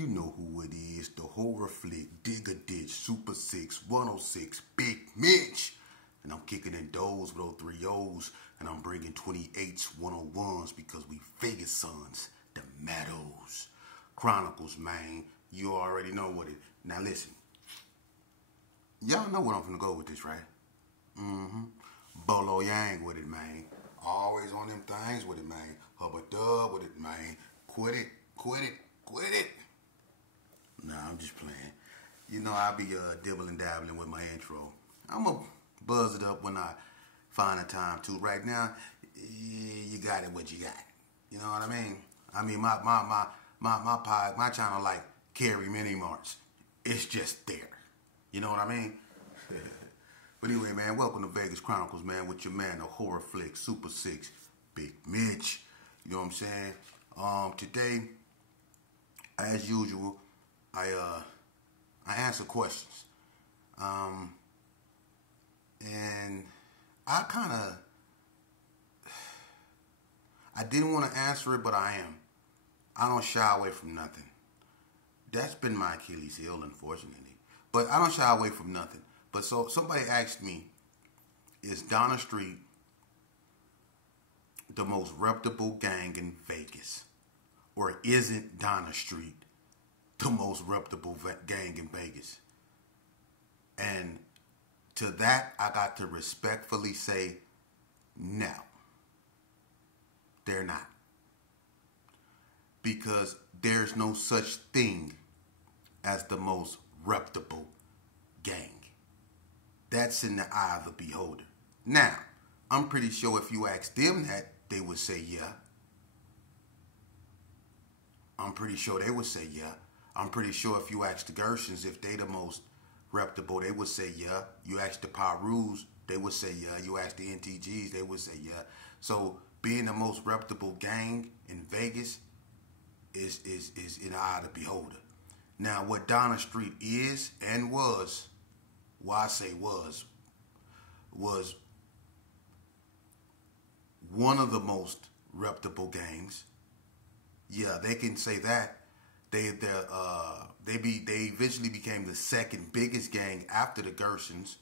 You know who it is, the horror flick, Digger Ditch, Super 6, 106, Big Mitch. And I'm kicking in doors with those 3 O's, and I'm bringing 28s, 101s because we Vegas sons, the Meadows. Chronicles, man, you already know what it. Now listen, y'all know what I'm finna go with this, right? Bolo Yang with it, man. Always on them things with it, man. Hubba dub with it, man. Quit it, quit it, quit it. Nah, I'm just playing. You know, I be dibbling dabbling with my intro. I'm going to buzz it up when I find a time to. Right now, you got it what you got. You know what I mean? I mean, my channel like Carry Mini Marts. It's just there. You know what I mean? But anyway, man, welcome to Vegas Chronicles, man, with your man, the horror flick, Super 6, Big Mitch. You know what I'm saying? Today, as usual, I answer questions. And I didn't want to answer it, but I am. I don't shy away from nothing. That's been my Achilles heel, unfortunately. But I don't shy away from nothing. But so somebody asked me, is Donna Street the most reputable gang in Vegas? Or isn't Donna Street the most reputable gang in Vegas? And to that, I got to respectfully say, no, they're not. Because there's no such thing as the most reputable gang. That's in the eye of the beholder. Now, I'm pretty sure if you ask them that, they would say yeah. I'm pretty sure they would say yeah. I'm pretty sure if you ask the Gershons if they the most reputable, they would say yeah. You ask the Pirus, they would say yeah. You ask the NTGs, they would say yeah. So being the most reputable gang in Vegas is in the eye of the beholder. Now, what Donna Street is and was, why I say was one of the most reputable gangs. Yeah, they can say that. They eventually became the second biggest gang after the Gershons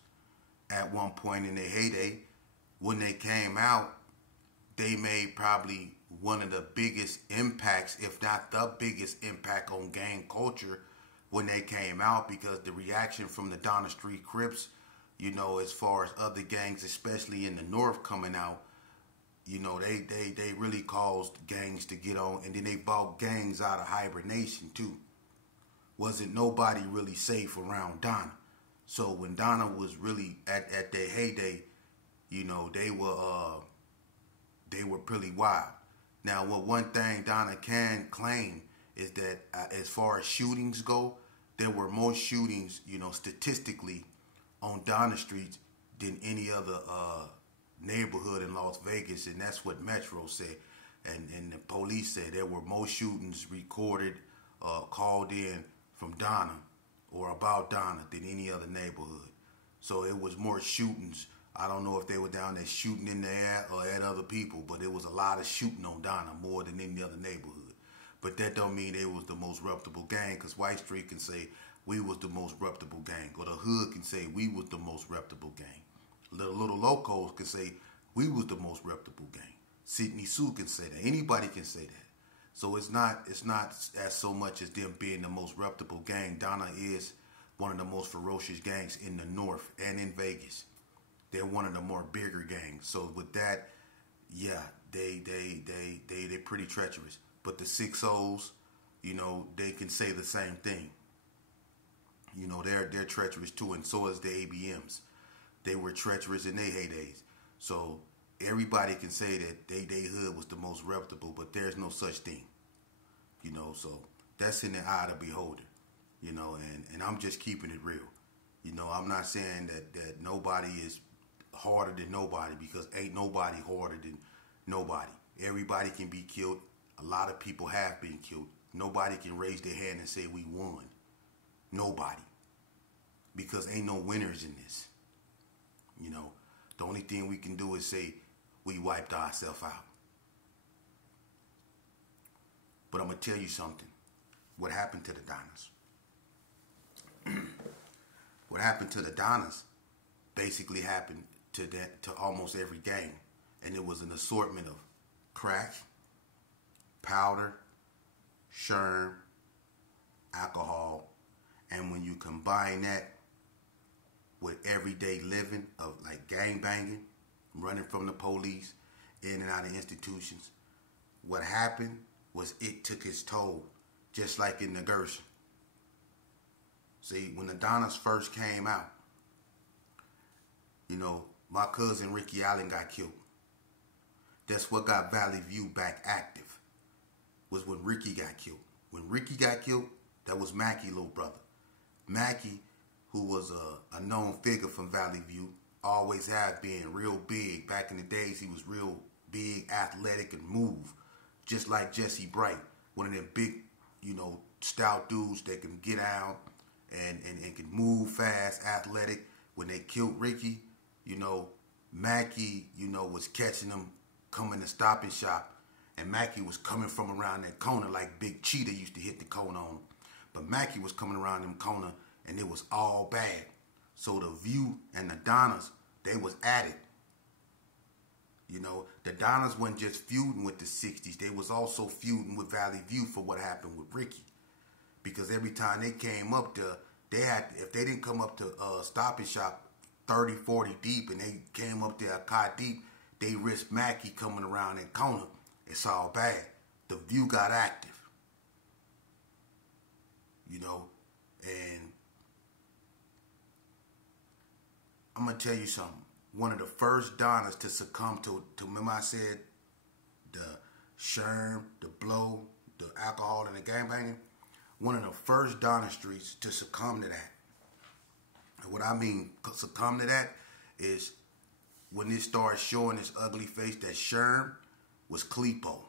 at one point in their heyday. When they came out, they made probably one of the biggest impacts, if not the biggest impact on gang culture when they came out, because the reaction from the Donna Street Crips, you know, as far as other gangs, especially in the North coming out, you know, they really caused gangs to get on, and then they bought gangs out of hibernation too. Wasn't nobody really safe around Donna. So when Donna was really at their heyday, you know, they were pretty wild. Now, one thing Donna can claim is that as far as shootings go, there were more shootings, you know, statistically on Donna Street than any other neighborhood in Las Vegas, and that's what Metro said. And the police said there were more shootings recorded, called in from Donna or about Donna than any other neighborhood. So it was more shootings. I don't know if they were down there shooting in the air or at other people, but it was a lot of shooting on Donna, more than any other neighborhood. But that don't mean they was the most reputable gang, because White Street can say we was the most reputable gang, or the Hood can say we was the most reputable gang. Little Locos can say we was the most reputable gang. Sydney Sue can say that. Anybody can say that. So it's not as so much as them being the most reputable gang. Donna is one of the most ferocious gangs in the North and in Vegas. They're one of the more bigger gangs. So with that, yeah, they pretty treacherous. But the 6-0s, you know, they can say the same thing. You know, they're treacherous too, and so is the ABMs. They were treacherous in their heydays. So everybody can say that they hood was the most reputable, but there's no such thing. You know, so that's in the eye of the beholder. You know, and I'm just keeping it real. You know, I'm not saying that nobody is harder than nobody, because ain't nobody harder than nobody. Everybody can be killed. A lot of people have been killed. Nobody can raise their hand and say we won. Nobody. Because ain't no winners in this. You know, the only thing we can do is say we wiped ourselves out. But I'm going to tell you something. what happened to the Donnas. What happened to the Donnas basically happened to almost every gang. And it was an assortment of crack, powder, sherm, alcohol. And when you combine that with everyday living of like gang banging, running from the police, in and out of institutions, what happened was it took its toll, just like in the Gerson. See, when the Donnas first came out, you know, my cousin Ricky Allen got killed. That's what got Valley View back active, was when Ricky got killed. When Ricky got killed, that was Mackey's little brother. Mackey, who was a known figure from Valley View, always had been real big. Back in the days, he was real big, athletic, and move, just like Jesse Bright, one of them big, you know, stout dudes that can get out and can move fast, athletic. When they killed Ricky, you know, Mackey, you know, was catching them coming to Stop and Shop, and Mackey was coming from around that corner like Big Cheetah used to hit the corner on him. But Mackey was coming around them corner, and it was all bad. So the View and the Donnas, they was at it. You know, the Donnas wasn't just feuding with the 60s. They was also feuding with Valley View for what happened with Ricky. Because every time they came up to, they had, if they didn't come up to Stop and Shop 30, 40 deep, and they came up there a car deep, they risked Mackey coming around that corner. It's all bad. The View got active. You know, and I'm going to tell you something. One of the first Donnas to succumb to remember I said the sherm, the blow, the alcohol, and the gangbanging? One of the first Donna streets to succumb to that. And what I mean succumb to that is when it started showing its ugly face, that sherm was Clepo.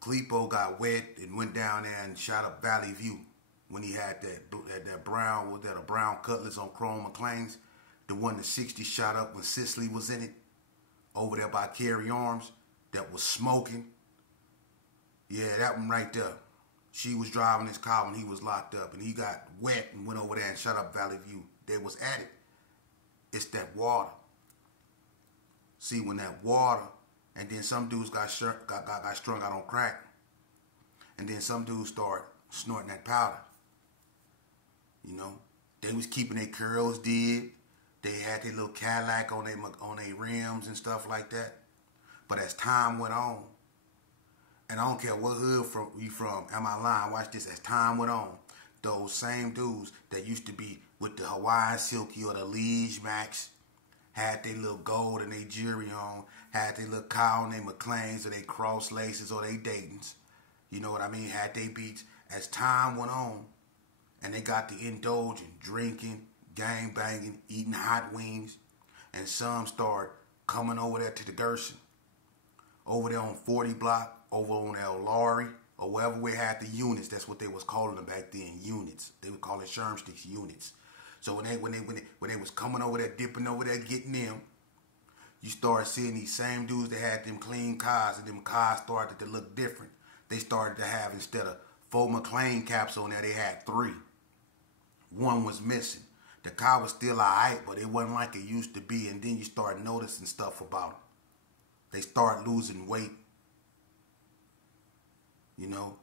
Clepo got wet and went down there and shot up Valley View when he had that brown, was that a brown Cutlass on Chrome McLean's, the one the 60 shot up when Cicely was in it, over there by Carrie Arms, that was smoking. Yeah, that one right there. She was driving his car when he was locked up, and he got wet and went over there and shot up Valley View. They was at it. It's that water. See, when that water, and then some dudes got strung out on crack, and then some dudes start snorting that powder. You know, they was keeping their curls did. They had their little Cadillac on their rims and stuff like that. But as time went on, and I don't care what hood you from, am I lying? Watch this. As time went on, those same dudes that used to be with the Hawaiian Silky or the Liege Max had their little gold and their jewelry on, had their little cow on their McLean's or their cross laces or their Daytons. You know what I mean? Had their beats. As time went on, and they got to indulge in drinking, gang banging, eating hot wings, and some start coming over there to the Gerson, over there on 40 block, over on El Laurie, or wherever we had the units. That's what they was calling them back then, units. They would call it Sherm Sticks units. So when they was coming over there, dipping over there, getting them, you start seeing these same dudes that had them clean cars, and them cars started to look different. They started to have, instead of 4 McLean caps on there, they had 3. One was missing. The car was still alright, but it wasn't like it used to be. And then you start noticing stuff about them. They start losing weight. You know,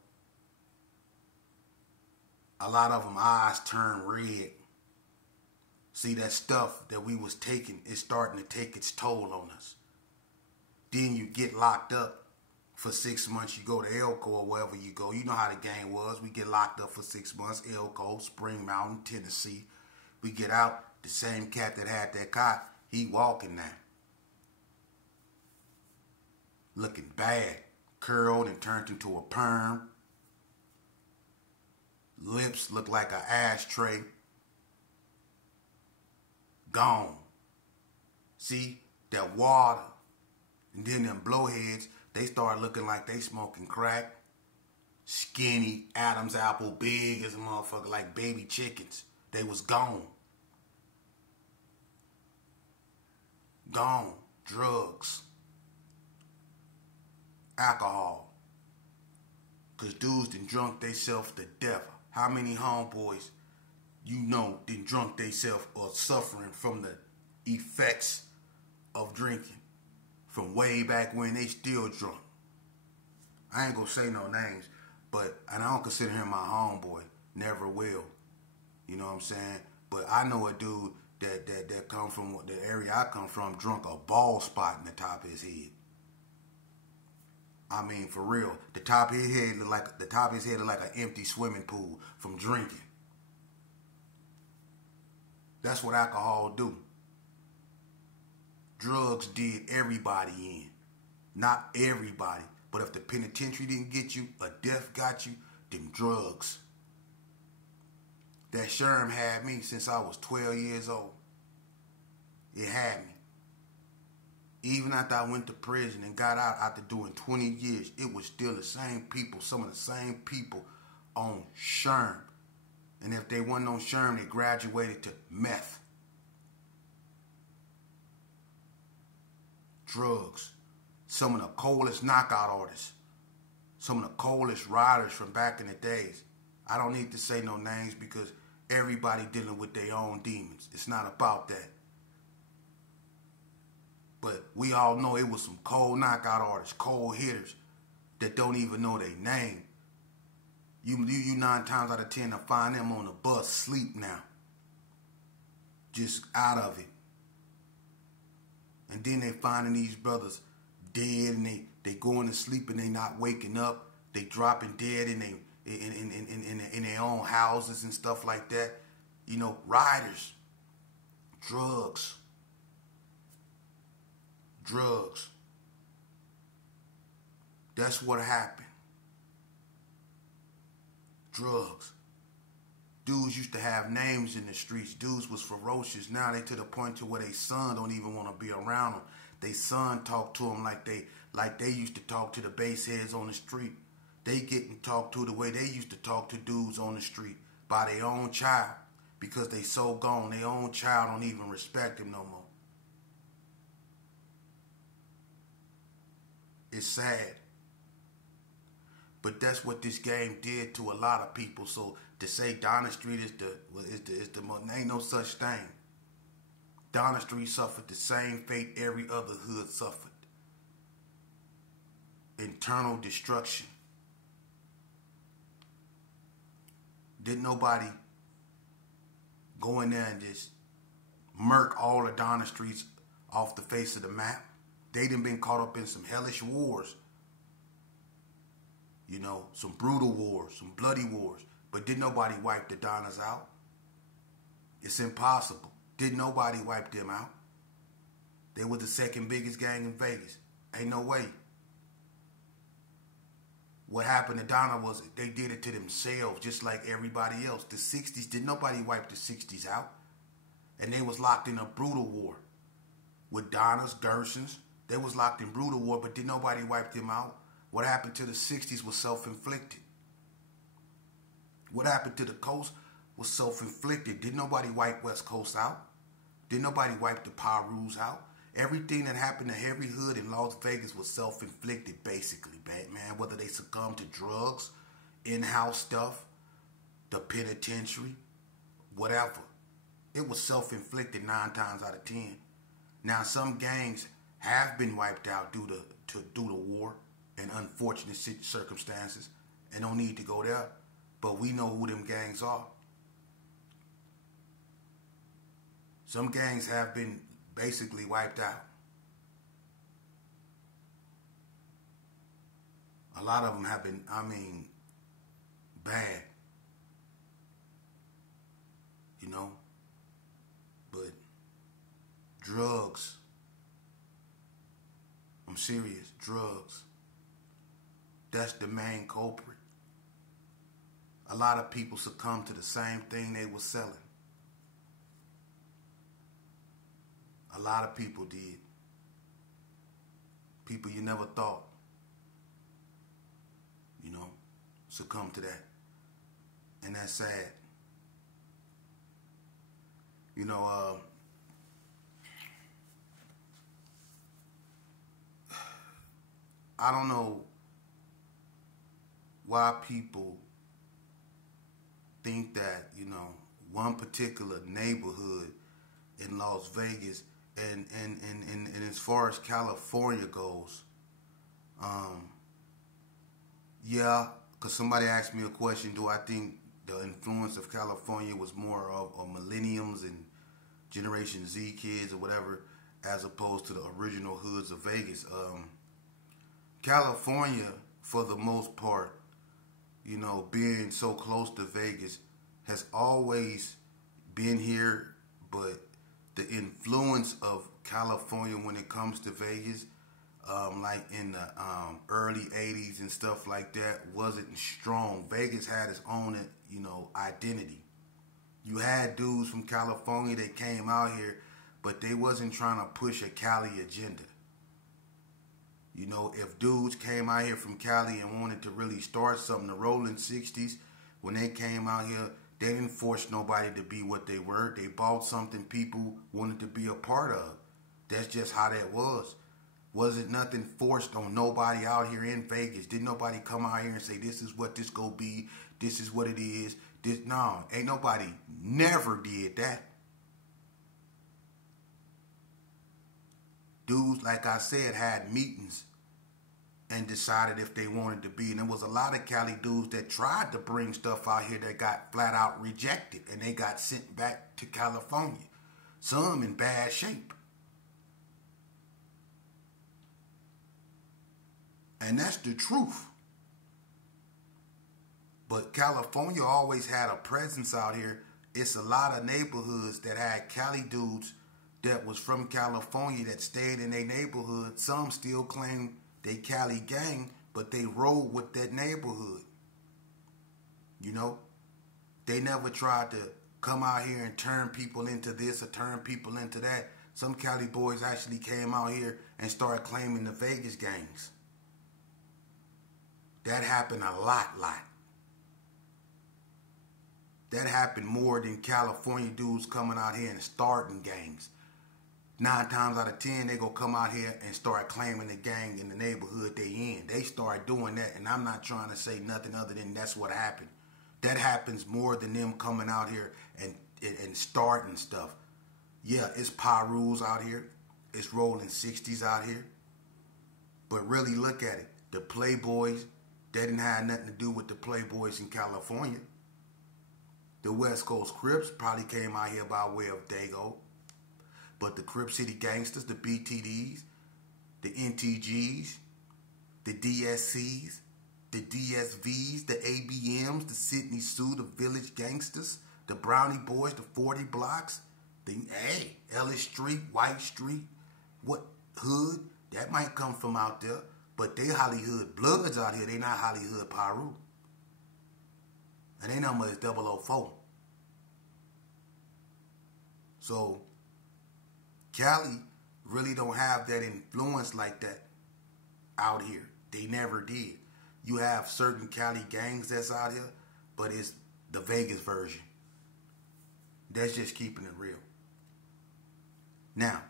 a lot of them eyes turn red. See, that stuff that we was taking is starting to take its toll on us. Then you get locked up for 6 months. You go to Elko or wherever you go. You know how the game was. We get locked up for 6 months. Elko, Spring Mountain, Tennessee. We get out. The same cat that had that cot, he walking now. Looking bad. Curled and turned into a perm. Lips look like an ashtray. Gone. See, that water. And then them blowheads, they start looking like they smoking crack. Skinny, Adam's apple, big as a motherfucker, like baby chickens. They was gone. Gone. Drugs. Alcohol. Because dudes done drunk theyself to death. How many homeboys you know done drunk theyself or suffering from the effects of drinking from way back when they still drunk? I ain't gonna say no names, and I don't consider him my homeboy. Never will. You know what I'm saying? But I know a dude that come from the area I come from, drunk a bald spot in the top of his head. I mean, for real, the top of his head looked like an empty swimming pool from drinking. That's what alcohol do. Drugs did everybody in. Not everybody, but if the penitentiary didn't get you, or death got you, them drugs. That Sherm had me since I was 12 years old. It had me. Even after I went to prison and got out after doing 20 years, it was still the same people, some of the same people on Sherm. And if they wasn't on Sherm, they graduated to meth. Drugs. Some of the coldest knockout artists. Some of the coldest riders from back in the days. I don't need to say no names because everybody dealing with their own demons. It's not about that. But we all know it was some cold knockout artists, cold hitters that don't even know their name. You 9 times out of 10 to find them on the bus sleep now. Just out of it. And then they finding these brothers dead and they going to sleep and they not waking up. They dropping dead in their own houses and stuff like that. You know, riders, drugs. Drugs. That's what happened. Drugs. Dudes used to have names in the streets. Dudes was ferocious. Now they to the point to where their son don't even want to be around them. Their son talk to them like they used to talk to the base heads on the street. They getting talked to the way they used to talk to dudes on the street by their own child because they so gone. Their own child don't even respect them no more. It's sad. But that's what this game did to a lot of people. So to say Donna Street is the ain't no such thing. Donna Street suffered the same fate every other hood suffered. Internal destruction. Didn't nobody go in there and just murk all of Donna Streets off the face of the map? They done been caught up in some hellish wars. You know, some brutal wars, some bloody wars. But did nobody wipe the Donnas out? It's impossible. Did nobody wipe them out? They were the second biggest gang in Vegas. Ain't no way. What happened to Donna was they did it to themselves just like everybody else. The 60s, did nobody wipe the 60s out? And they was locked in a brutal war. With Donnas, Gersons, they was locked in brutal war, but did nobody wipe them out? What happened to the 60s was self-inflicted. What happened to the coast was self-inflicted. Did nobody wipe West Coast out? Did nobody wipe the Pirus out? Everything that happened to every hood in Las Vegas was self-inflicted, basically, man. Whether they succumbed to drugs, in-house stuff, the penitentiary, whatever. It was self-inflicted 9 times out of 10. Now, some gangs have been wiped out due to war and unfortunate circumstances, and don't need to go there. But we know who them gangs are. Some gangs have been basically wiped out. A lot of them have been, bad. You know? But drugs. I'm serious. Drugs. That's the main culprit. A lot of people succumb to the same thing they were selling. A lot of people did. People you never thought, succumb to that. And that's sad. I don't know why people think that, you know, one particular neighborhood in Las Vegas and as far as California goes, yeah, because somebody asked me a question, do I think the influence of California was more of millenniums and Generation Z kids or whatever, as opposed to the original hoods of Vegas? California, for the most part, you know, being so close to Vegas, has always been here, but the influence of California when it comes to Vegas, like in the early 80s and stuff like that, wasn't strong. Vegas had its own, you know, identity. You had dudes from California that came out here, but they wasn't trying to push a Cali agenda. You know, if dudes came out here from Cali and wanted to really start something, the Rolling 60s, when they came out here, they didn't force nobody to be what they were. They bought something people wanted to be a part of. That's just how that was. Wasn't nothing forced on nobody out here in Vegas. Didn't nobody come out here and say, this is what this go be, this is what it is. No, ain't nobody never did that. Dudes, like I said, had meetings and decided if they wanted to be. And there was a lot of Cali dudes that tried to bring stuff out here that got flat out rejected. And they got sent back to California. Some in bad shape. And that's the truth. But California always had a presence out here. It's a lot of neighborhoods that had Cali dudes that was from California that stayed in their neighborhood. Some still claim they Cali gang, but they rolled with that neighborhood. You know? They never tried to come out here and turn people into this or turn people into that. Some Cali boys actually came out here and started claiming the Vegas gangs. That happened a lot. That happened more than California dudes coming out here and starting gangs. 9 times out of 10, they gonna come out here and start claiming the gang in the neighborhood they in. They start doing that, and I'm not trying to say nothing other than that's what happened. That happens more than them coming out here and starting stuff. Yeah, it's Pyrus out here. It's Rolling 60s out here. But really look at it. The Playboys, they didn't have nothing to do with the Playboys in California. The West Coast Crips probably came out here by way of Dago. But the Crip City Gangsters, the BTDs, the NTGs, the DSCs, the DSVs, the ABMs, the Sydney Sue, the Village Gangsters, the Brownie Boys, the 40 Blocks, the Ellis Street, White Street, what hood? That might come from out there. But they Hollywood Bloods out here. They not Hollywood Pyru. And their number is 004. So Cali really don't have that influence like that out here. They never did. You have certain Cali gangs that's out here, but it's the Vegas version. That's just keeping it real. Now,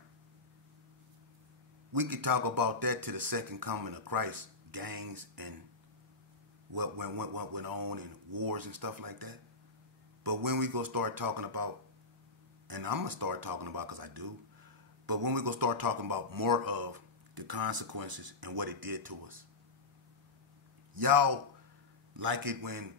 we could talk about that to the second coming of Christ, gangs and what went on and wars and stuff like that. But when we go start talking about, and I'm going to start talking about because I do, but when we go start talking about more of the consequences and what it did to us. Y'all like it when,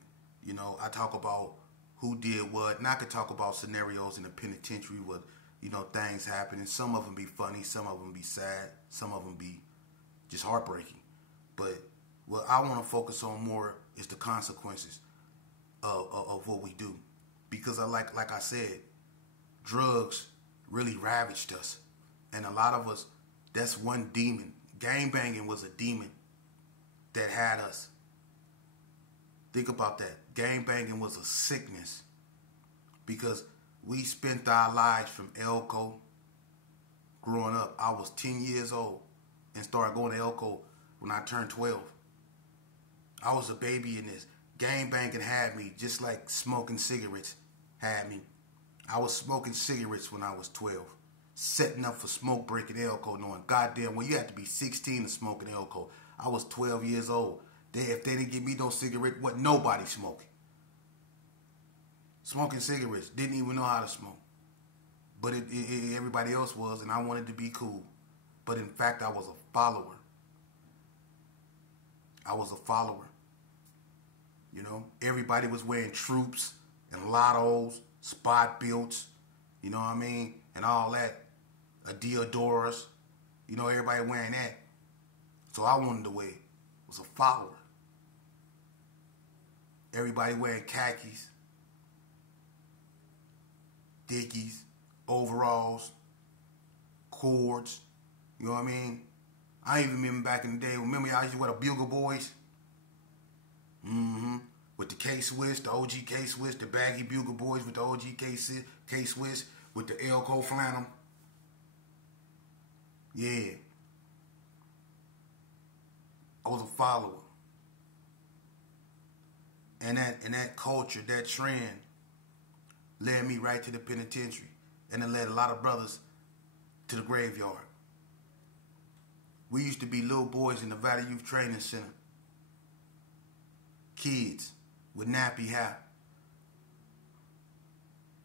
you know, I talk about who did what, and I could talk about scenarios in the penitentiary where, you know, things happen, and some of them be funny, some of them be sad, some of them be just heartbreaking. But what I want to focus on more is the consequences of what we do. Because like I said, drugs really ravaged us. And a lot of us, that's one demon. Gangbanging was a demon that had us. Think about that. Gangbanging was a sickness. Because we spent our lives from Elko growing up. I was 10 years old and started going to Elko when I turned 12. I was a baby in this. Gangbanging had me just like smoking cigarettes had me. I was smoking cigarettes when I was 12. Setting up for smoke break at Elko, knowing goddamn well you had to be 16 to smoke at Elko. I was 12 years old. If they didn't give me those cigarettes, wasn't nobody smoking. Smoking cigarettes, didn't even know how to smoke. But everybody else was, and I wanted to be cool. But in fact, I was a follower. I was a follower. You know, everybody was wearing troops and lottos, spot belts, you know what I mean, and all that. Diodoras, you know, everybody wearing that. So I wanted to wear, was a follower. Everybody wearing khakis, dickies, overalls, cords, you know what I mean? I even remember back in the day, remember y'all used to wear the Bugle Boys? Mm-hmm. With the K-Swiss, the OG K-Swiss, the baggy Bugle Boys with the OG K-Swiss, with the Elko flannel. Yeah. I was a follower. And that culture, that trend, led me right to the penitentiary. And it led a lot of brothers to the graveyard. We used to be little boys in the Valley Youth Training Center. Kids with nappy hair.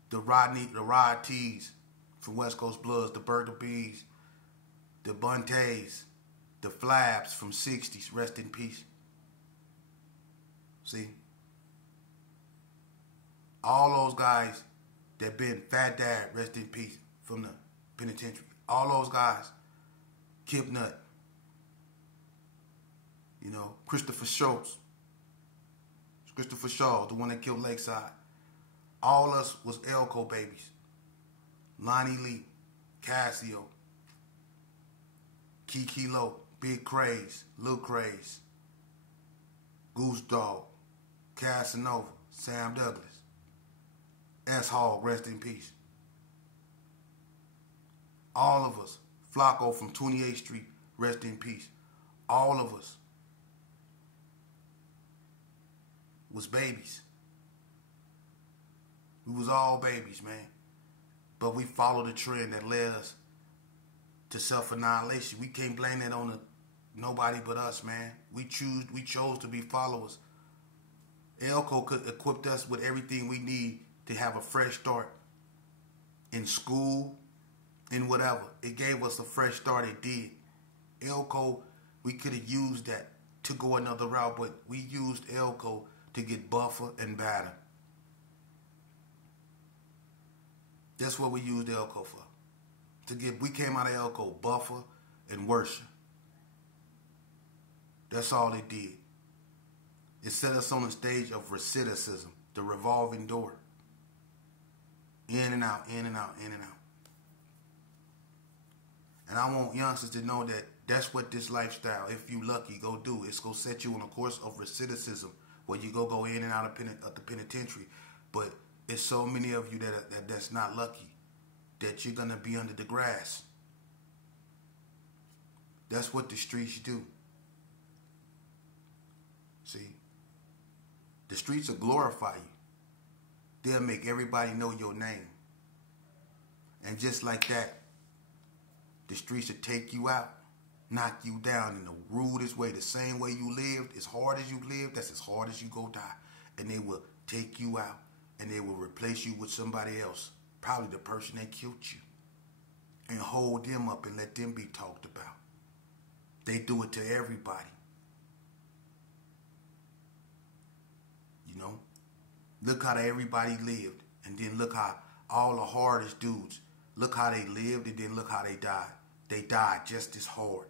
The Rod T's from West Coast Bloods, the Bertha B's, the Buntays, the Flabs from 60s, rest in peace. See? All those guys that been Fat Dad, rest in peace, from the penitentiary. All those guys, Kip Nut, you know, Christopher Schultz, Christopher Shaw, the one that killed Lakeside. All us was Elko babies. Lonnie Lee, Casio, Kiki Lowe, Big Craze, Lil Craze, Goose Dog, Casanova, Sam Douglas, S. Hall, rest in peace. All of us, Flacco from 28th Street, rest in peace. All of us was babies. We was all babies, man. But we followed the trend that led us to self-annihilation. We can't blame that on nobody but us, man. We chose to be followers. Elko could equip us with everything we need to have a fresh start in school, in whatever. It gave us a fresh start, it did. Elko, we could have used that to go another route, but we used Elko to get buffer and batter. That's what we used Elko for. We came out of Elko buffer and worship. That's all it did. It set us on the stage of recidivism, the revolving door. In and out, in and out, in and out. And I want youngsters to know that that's what this lifestyle, if you lucky, go do. It's going to set you on a course of recidivism where you go in and out of the penitentiary. But it's so many of you that's not lucky that you're going to be under the grass. That's what the streets do. See? The streets will glorify you. They'll make everybody know your name. And just like that, the streets will take you out, knock you down in the rudest way. The same way you lived, as hard as you lived, that's as hard as you go die. And they will take you out, and they will replace you with somebody else, probably the person that killed you, and hold them up and let them be talked about. They do it to everybody. You know? Look how everybody lived, and then look how all the hardest dudes, look how they lived, and then look how they died. They died just as hard.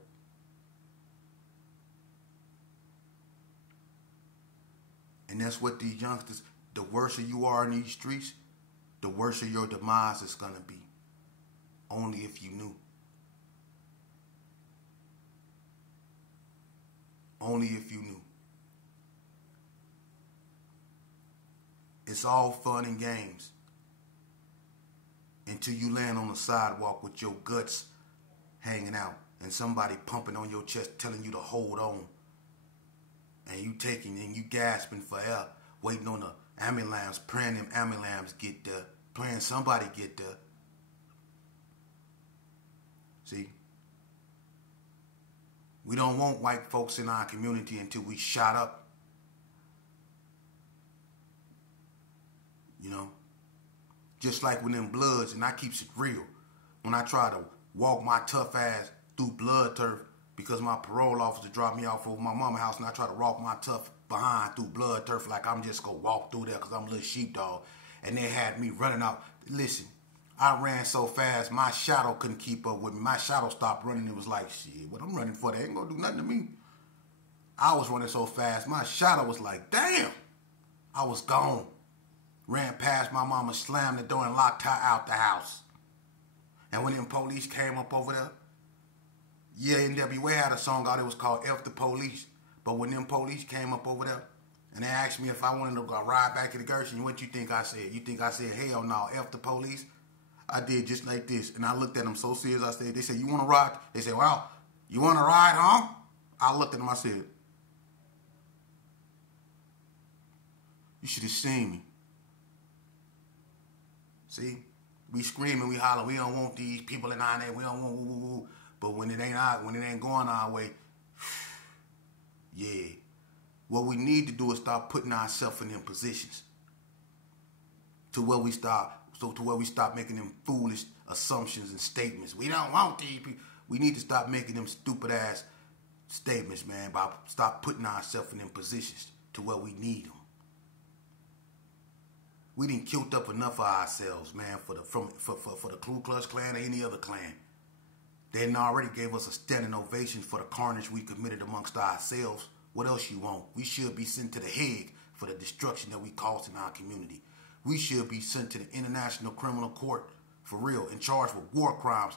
And that's what these youngsters, the worse you are in these streets, the worse your demise is going to be. Only if you knew. Only if you knew. It's all fun and games until you land on the sidewalk with your guts hanging out and somebody pumping on your chest telling you to hold on, and you taking and you gasping for air, waiting on the ambulance, praying them ambulance get there, praying somebody get there. See, We don't want white folks in our community until we shot up. You know? Just like when them Bloods, and I keeps it real. When I try to walk my tough ass through blood turf because my parole officer dropped me off over my mama's house, and I try to walk my tough behind through blood turf like I'm just gonna walk through there because I'm a little sheepdog. And they had me running out. Listen, I ran so fast, my shadow couldn't keep up with me. My shadow stopped running. It was like, shit, what I'm running for, they ain't gonna do nothing to me. I was running so fast, my shadow was like, damn. I was gone. Ran past my mama, slammed the door, and locked her out the house. And when them police came up over there, yeah, NWA had a song out, it was called F the Police. But when them police came up over there, and they asked me if I wanted to go ride back to the Gershon, what you think I said? You think I said, hell no, F the police? I did just like this. And I looked at them so serious, I said, they said, you want to ride? They said, well, you want to ride, huh? I looked at them, I said, you should have seen me. See? We screaming, we holler, we don't want these people in our name, we don't want woo. But when it ain't going our way, yeah. What we need to do is start putting ourselves in them positions. To where we stop making them foolish assumptions and statements. We don't want these people. We need to stop making them stupid ass statements, man. Stop putting ourselves in them positions to where we need them. We done killed up enough of ourselves, man, for the Ku Klux Klan or any other clan. They done already gave us a standing ovation for the carnage we committed amongst ourselves. What else you want? We should be sent to the Hague for the destruction that we caused in our community. We should be sent to the International Criminal Court, for real, and charged with war crimes